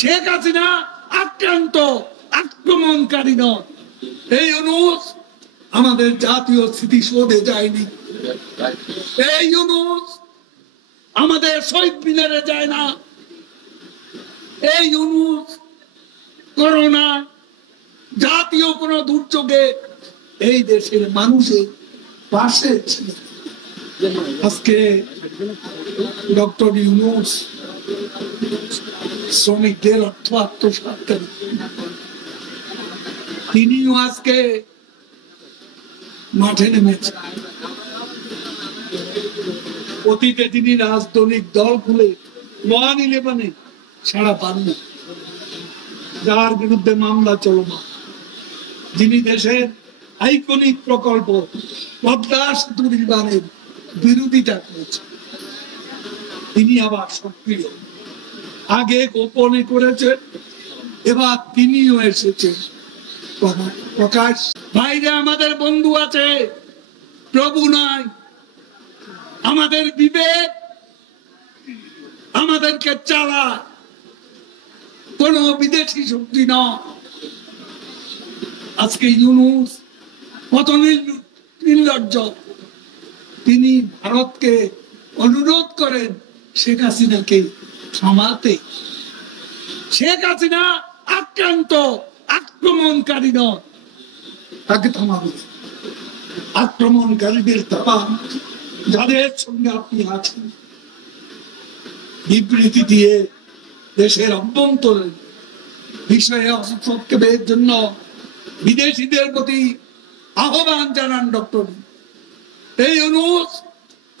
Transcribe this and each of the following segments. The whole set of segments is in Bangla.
শেখ হাসিনা আক্রান্ত, আক্রমণকারী নয়। এই ইউনূস আমাদের জাতীয় স্মৃতিসৌধে যায়নি, এই ইউনূস আমাদের শহীদ মিনারে যায় না, এই ইউনূস করোনা জাতীয় কোন দুর্যোগে এই দেশের মানুষের পাশে ছিল। আজকে ডক্টর ইউনূস শ্রমিকদের অর্থ আত্মসাৎকারী, তিনিও আজকে মাঠে নেমেছে। অতীতে তিনি রাজনৈতিক দল খুলে 9/11-এ সাড়া পান না, যার বিরুদ্ধে মামলা চলমান, যিনি দেশের আইকনিক প্রকল্প পদ্মা সেতু নির্মাণের বিরোধিতা করেছেন, তিনি আবার সক্রিয়। আগে গোপনে করেছেন, এবার তিনিও এসেছেন প্রকাশ। বাইরে আমাদের বন্ধু আছে, প্রভু নয়। আমাদের বিবেক আমাদেরকে চালায়, কোন বিদেশি শক্তি নয়। আজকে ইউনূস কত নির্লজ্জ, তিনি ভারতকে অনুরোধ করেন শেখ হাসিনাকে থামাতে। শেখ হাসিনা আক্রান্ত, আক্রমণকারী নয়, তাকে থামাবে। আক্রমণকারীদের থামান, যাদের সঙ্গে আপনি আছেন। বিবৃতি দিয়ে দেশের অভ্যন্তরীণ বিষয়ে হস্তক্ষেপের জন্য বিদেশিদের প্রতি আহ্বান জানান ডক্টর। এই ইউনূস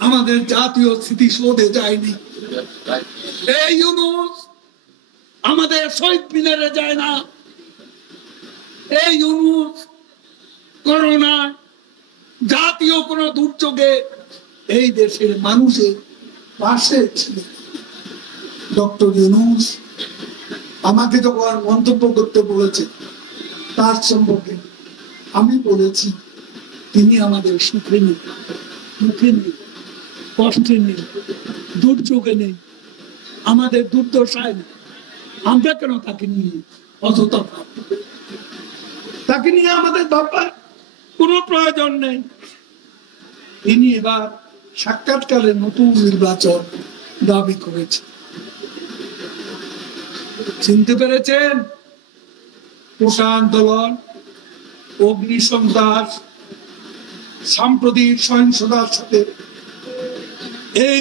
আমাদের জাতীয় স্মৃতিসৌধে যায়নি, এই ইউনূস আমাদের শহীদ মিনারে যায় না, এই ইউনূস করোনা জাতীয় কোন দুর্যোগে এই দেশের মানুষের পাশে ছিল। ডক্টর ইউনূস আমাকে যখন মন্তব্য করতে বলেছে, তার সম্পর্কে আমি বলেছি তিনি আমাদের সুখে নেই, মুখে নেই, কষ্টে নেই, দুর্যোগে নেই, আমাদের দুর্দশায় নেই। আমরা কেন তাকে নিয়ে অযথা ভাবব? তাকে নিয়ে আমাদের ভাববার কোনো প্রয়োজন নেই। তিনি এবার সাক্ষাৎকালে নতুন নির্বাচন দাবি করেছে। চিনতে পেরেছেন? কোটা আন্দোলন, অগ্নিসন্ত্রাস, সাম্প্রতিক সহিংসতার সাথে এই